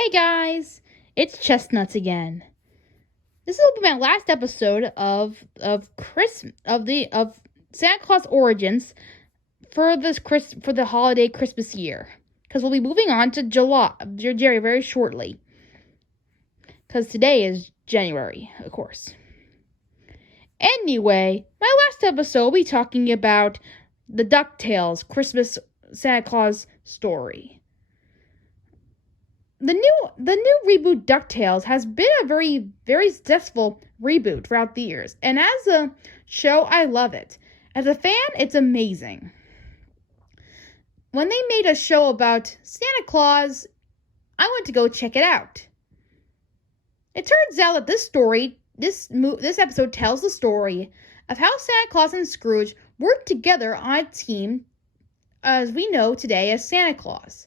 Hey guys, it's Chestnuts again. This will be my last episode of Santa Claus Origins for the holiday Christmas year, because we'll be moving on to January very shortly. Because today is January, of course. Anyway, my last episode will be talking about the DuckTales Christmas Santa Claus story. The new reboot DuckTales has been a very, very successful reboot throughout the years. And as a show, I love it. As a fan, it's amazing. When they made a show about Santa Claus, I went to go check it out. It turns out that this episode tells the story of how Santa Claus and Scrooge worked together on a team, as we know today as Santa Claus.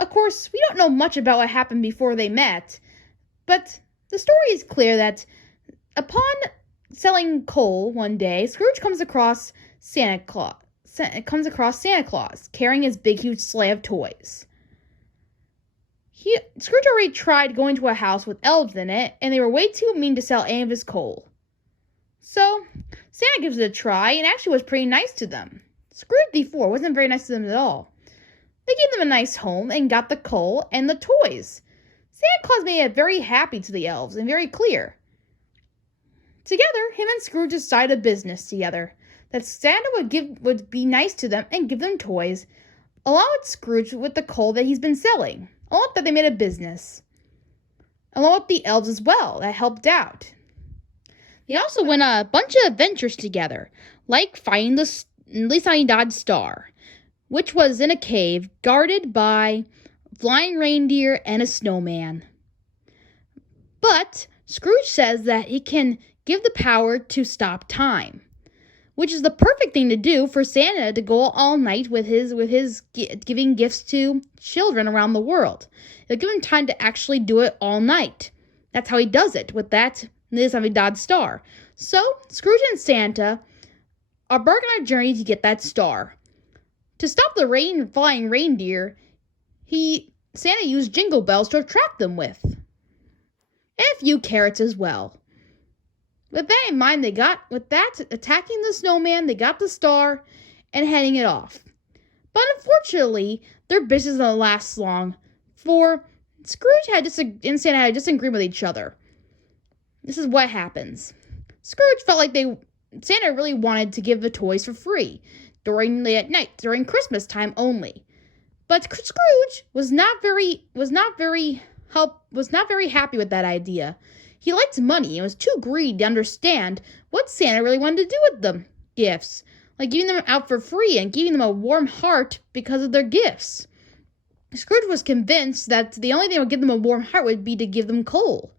Of course, we don't know much about what happened before they met, but the story is clear that upon selling coal one day, Scrooge comes across Santa Claus carrying his big, huge sleigh of toys. Scrooge already tried going to a house with elves in it, and they were way too mean to sell any of his coal. So, Santa gives it a try, and actually was pretty nice to them. Scrooge before wasn't very nice to them at all. They gave them a nice home and got the coal and the toys. Santa Claus made it very happy to the elves and very clear. Together, him and Scrooge decided a business together, that Santa would be nice to them and give them toys, along with Scrooge with the coal that he's been selling. Along with that, they made a business. Along with the elves as well, that helped out. They also went on a bunch of adventures together, like finding the Dodge Star, which was in a cave guarded by flying reindeer and a snowman. But Scrooge says that he can give the power to stop time, which is the perfect thing to do for Santa to go all night with his giving gifts to children around the world. It'll give him time to actually do it all night. That's how he does it with this Dodge Star. So Scrooge and Santa are embarked on a journey to get that star. To stop the flying reindeer, Santa used jingle bells to attract them with. And a few carrots as well. With that in mind, attacking the snowman, they got the star and heading it off. But unfortunately, their business didn't last long, for Scrooge and Santa had a disagreement with each other. This is what happens. Scrooge felt like Santa really wanted to give the toys for free, late at night, during Christmas time only. But Scrooge was not very happy with that idea. He liked money and was too greedy to understand what Santa really wanted to do with the gifts, like giving them out for free and giving them a warm heart because of their gifts. Scrooge was convinced that the only thing that would give them a warm heart would be to give them coal.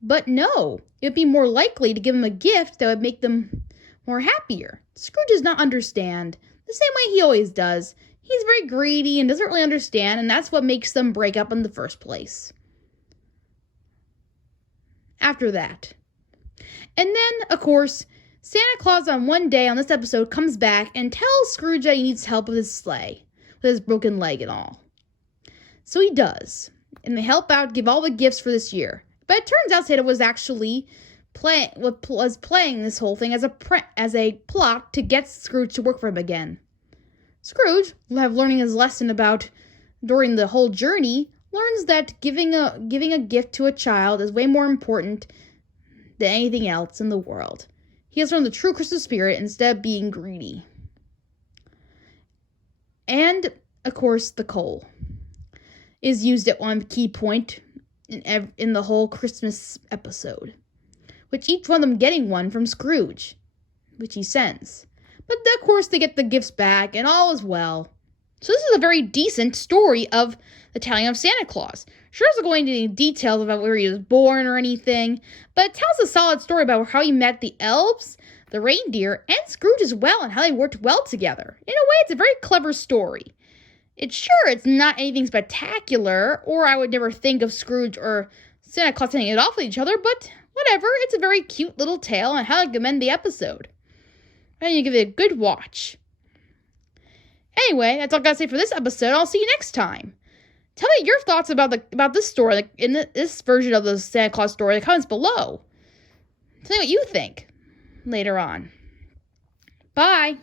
But no, it would be more likely to give them a gift that would make them more happier. Scrooge does not understand. The same way he always does. He's very greedy and doesn't really understand, and that's what makes them break up in the first place. After that. And then, of course, Santa Claus on one day on this episode comes back and tells Scrooge that he needs help with his sleigh, with his broken leg and all. So he does. And they help out, give all the gifts for this year. But it turns out Santa was actually playing this whole thing as a plot to get Scrooge to work for him again. Scrooge, learning his lesson about during the whole journey, learns that giving a gift to a child is way more important than anything else in the world. He has learned the true Christmas spirit instead of being greedy. And, of course, the coal is used at one key point in the whole Christmas episode, which each one of them getting one from Scrooge, which he sends. But of course they get the gifts back and all is well. So this is a very decent story of the telling of Santa Claus. Sure doesn't go into any details about where he was born or anything, but it tells a solid story about how he met the elves, the reindeer, and Scrooge as well, and how they worked well together. In a way, it's a very clever story. It's not anything spectacular, or I would never think of Scrooge or Santa Claus hitting it off with each other, but whatever, it's a very cute little tale, and I recommend the episode. And you give it a good watch. Anyway, that's all I gotta say for this episode. I'll see you next time. Tell me your thoughts about this story, like in this version of the Santa Claus story in the comments below. Tell me what you think later on. Bye.